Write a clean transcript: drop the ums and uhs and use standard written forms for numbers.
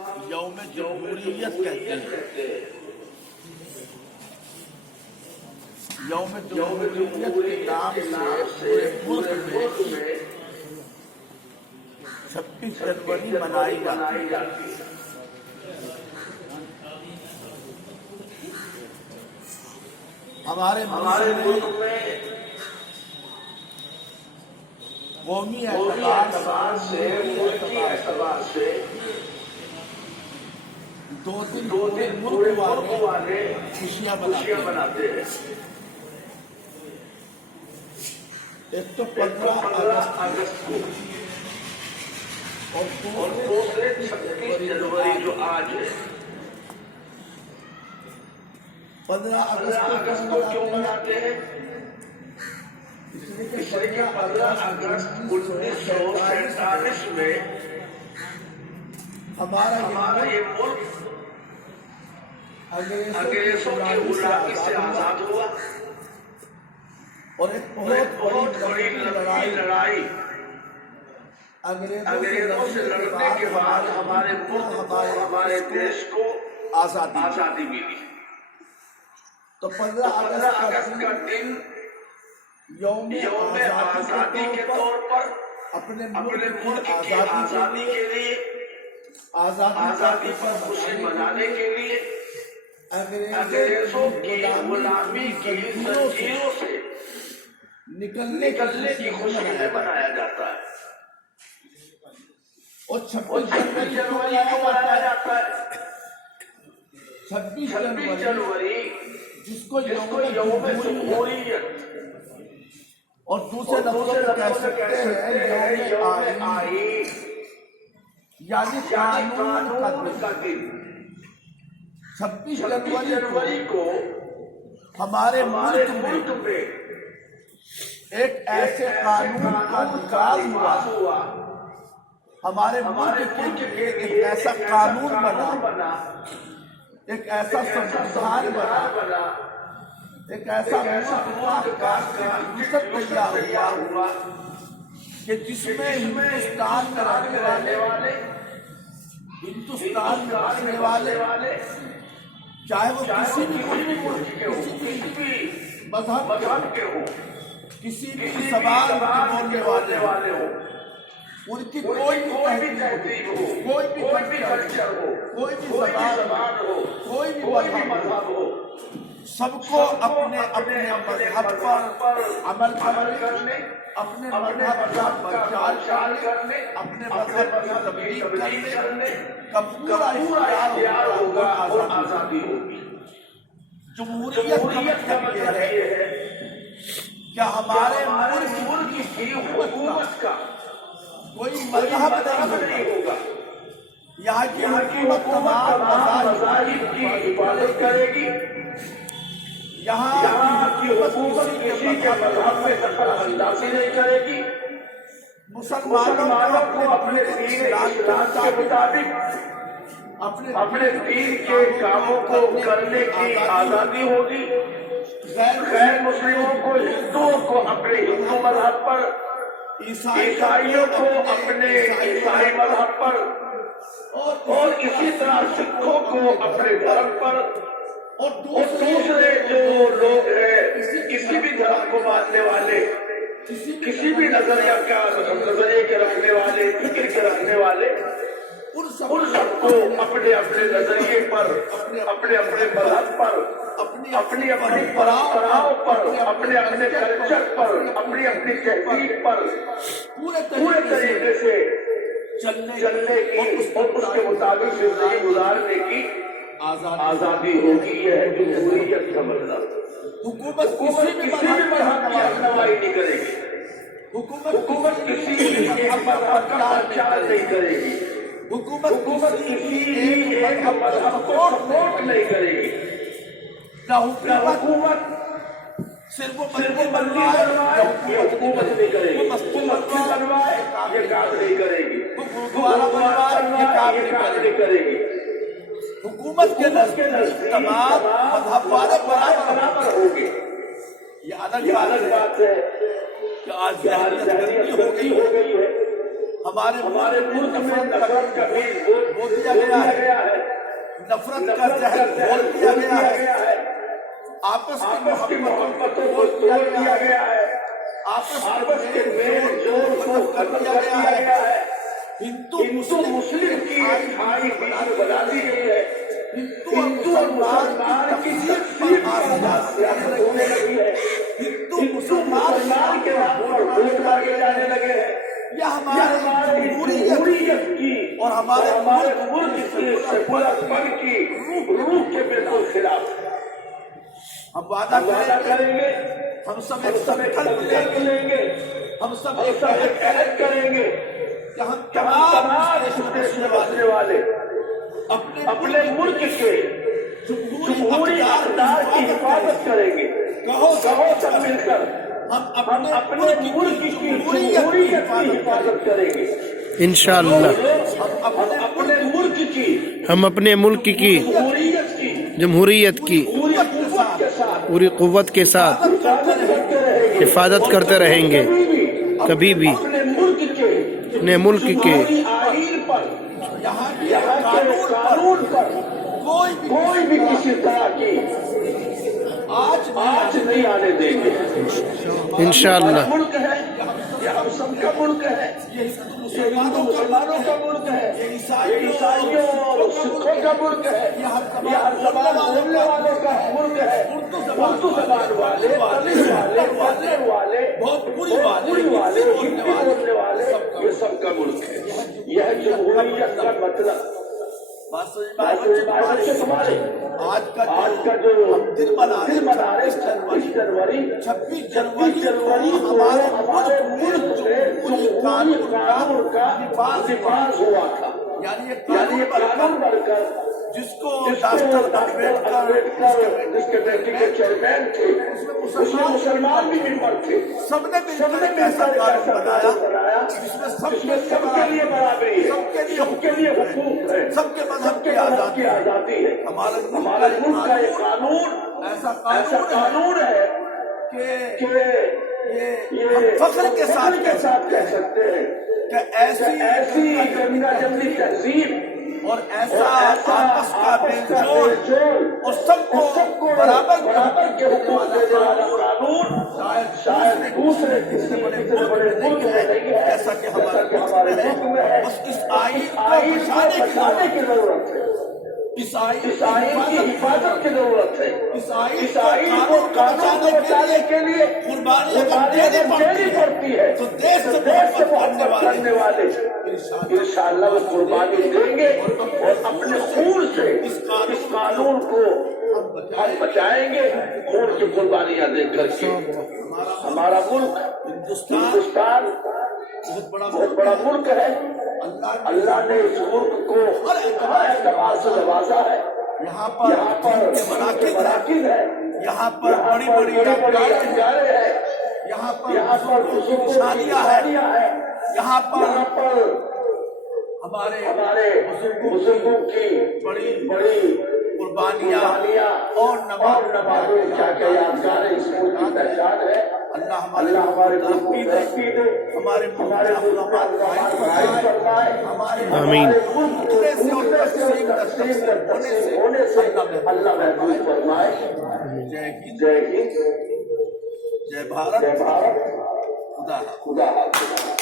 یوم جمہوریت کہتے ہیں. یوم جمہوریت کے نام سے پورے ملک میں 26 جنوری منائی جاتی ہے. ہمارے ملک میں قومی اعتبار سے دو دن ملک والے خوشیاں مناتے ہیں. ایک تو 15 اگست کو اور دوسرے 26 جنوری جو آج ہے. 15 اگست کو کیوں مناتے ہیں؟ اس لیے کہ 15 اگست 1947 میں ہمارا یہ ملک انگریزوں کی غلامی سے آزاد ہوا اور ایک بہت بڑی لڑائی انگریزوں سے لڑنے کے بعد ہمارے ملک ہمارے دیش کو آزادی ملی. تو 15 اگست کا دن یوم آزادی کے طور پر اپنے ملک کی آزادی کے لیے آزادی پر خوشی منانے کے لیے انگریزوں کی غلامی کی زنجیروں سے نکلنے کی خوشی میں منایا جاتا ہے. اور 26 جنوری کو منایا جاتا ہے. 26 جنوری جس کو یوم جمہوریت اور دوسرے لفظوں میں کہہ سکتے ہیں یوم آئین یعنی قانون کا دن. 26 جنوری کو ہمارے ملک میں ایک ایسے قانون کا نکال ہوا. ہمارے ملک کے لیے ایک ایسا قانون بنا, ایک ایسا سنویدھان بنا, ایک ایسا کانسٹیٹیوشن تیار ہوا کہ جس میں ہندوستان میں رہنے والے, ہندوستان میں رہنے والے چاہے وہ کسی بھی مذہب کے ہوں, کسی بھی زبان کے بولنے والے ہوں, ان کی کوئی بھی تہذیب ہو, کوئی بھی کلچر ہو, کوئی بھی زبان ہو, کوئی بھی مذہب ہو, سب کو اپنے مذہب پر عمل کرنے, اپنے مذہب کا پرچار کرنے, اپنے مذہب کی تبلیغ کرنے کا پورا اختیار ہوگا اور آزادی ہوگی. جمہوریت کا مطلب یہ ہے کہ ہمارے ملک کی حکومت کا کوئی مذہب نہیں ہوگا. یہاں کی حکومت تمام مذاہب کی حفاظت کرے گی. یہاں کی حکومت کسی کے مذہب میں دخل اندازی نہیں کرے گی. مسلمانوں کو اپنے دین اسلام کے مطابق اپنے دین کے کاموں کو کرنے کی آزادی ہوگی. غیر مسلموں کو, ہندوؤں کو اپنے ہندو مذہب پر, عیسائیوں کو اپنے عیسائی مذہب پر, اور اسی طرح سکھوں کو اپنے دھرم پر, اور دوسرے جو لوگ ہیں کسی بھی دھرم کو ماننے والے, کسی بھی نظریے کے رکھنے والے, فکر کے رکھنے والے, ان سب کو اپنے نظریے پر, اپنے مذہب پر, اپنی پرمپراؤں پر, اپنے کلچر پر, اپنی تہذیب پر پورے طریقے سے چلنے کی اور اس کے مطابق زندگی گزارنے کی آزادی ہوگی. ہے جمہوریت کا مطلب. حکومت کسی بھی مذہب کی رہنمائی نہیں کرے گی. حکومت کسی بھی مذہب کا پرچار نہیں کرے گی. حکومت کسی ایک مذہب کو سپورٹ نہیں کرے گی. نہ حکومت صرف بنوائے یہ حکومت نہیں کرے گی. مسجد بنوائے یہ کام نہیں کرے گی. گردوارہ بنوائے یہ کام نہیں کرے گی. حکومت کے نزدیک تمام مذہب والے برابر ہوں گے. یہ الگ بات ہے کہ آج ذہنیت ہو گئی ہے. ہمارے ملک میں نفرت کا بیج بو دیا گیا ہے، نفرت کا زہر گھول دیا گیا ہے، آپس کی محبتوں کو توڑ دیا گیا ہے، آپس کے میل جول کو ختم کر دیا گیا ہے، ہندو مسلم کی کھائی بیچ بنا دی گئی ہے، ہندو اور مسلمان کی تقسیم پر سیاست ہونے لگی ہے، ہندو مسلمان کے نام پر ووٹ مانگے جانے لگے ہیں، یہ ہماری جمہوریت کی اور ہمارے ملک کی سیکولر پن کی روح کے بالکل خلاف ہے۔ ہم وعدہ کریں گے، ہم سب ایک سنکلپ لیں گے، ہم سب ایک عہد کریں گے کہ ہم تمام دیش میں بسنے والے اپنے ملک کے جمہوری اقدار کی حفاظت کریں گے، کہو سب مل کر ہم اپنے ملک کی جمہوریت کی حفاظت کریں گے انشاءاللہ۔ ہم اپنے ملک کی جمہوریت کی پوری قوت کے ساتھ حفاظت کرتے رہیں گے، کبھی بھی اپنے ملک کے قانون پر کوئی بھی کسی طرح کی آج نہیں آنے دیں گے۔ انشاءاللہ۔ ملک ہے، یہ ہم سب کا ملک ہے، یہ مسلمانوں کا ملک ہے، یہ عیسائیوں اور سکھوں کا ملک ہے، یہ ہر زبان بولنے والوں کا ملک ہے، اردو زبان والے، تمل والے، بھوجپوری والے، ہندی بولنے والے، یہ سب کا ملک ہے۔ یہ جمہوریت کا مطلب آج کا جو دن منا رہے 26 جنوری ہمارے ملک میں قانون کا نفاذ ہوا تھا، یعنی یہ قانون بن کر جس کو ڈاکٹر امبیڈکر جس کے بیٹے کے چیئرمین تھے، اس میں مسلمان بھی ممبر تھے، سب نے مل کر ایک ایسا قانون بنایا جس میں سب کے لیے برابری ہے، سب کے لیے حقوق ہے، سب کے مذہب کی آزادی ہے۔ ہمارے ملک کا یہ قانون ایسا قانون ہے کہ یہ فخر کے ساتھ کہہ سکتے ہیں کہ ایسی گنگا جمنی تہذیب اور ایسا آپس کا میل جول اور سب کو برابر کے حقوق دینے والا قانون شاید دوسرے کسی بڑے ملک میں نہیں ہے، جیسا کہ ہمارے ملک میں ہے۔ بس اس آئین کو بچانے کی ضرورت ہے، اس آئین کی حفاظت کی ضرورت ہے، اس آئین کو قانون کو بچانے کے لیے قربانی دینی پڑتی ہے تو دیش سے محبت کرنے والے انشاءاللہ وہ قربانی دیں گے اور اپنے خون سے اس قانون کو ہم بچائیں گے، خون کی قربانیاں دے کر کے۔ ہمارا ملک ہندوستان بہت بڑا ملک ہے، اللہ نے اس ملک کو ہر اعتبار سے نوازا ہے، یہاں پر مراکز ہے، یہاں پر بڑی ادارے ہیں، یہاں پر شادیاں ہیں، یہاں پر ہمارے بزرگوں کی بڑی قربانیاں اور نمازیں کیا یادگاریں اس ملک کی پہچان ہے۔ اللہ ہمارے ترقی دے، ہمارے آمین۔ ہونے سے اللہ محفوظ فرمائے۔ جے ہند، جے بھارت، خدا حافظ۔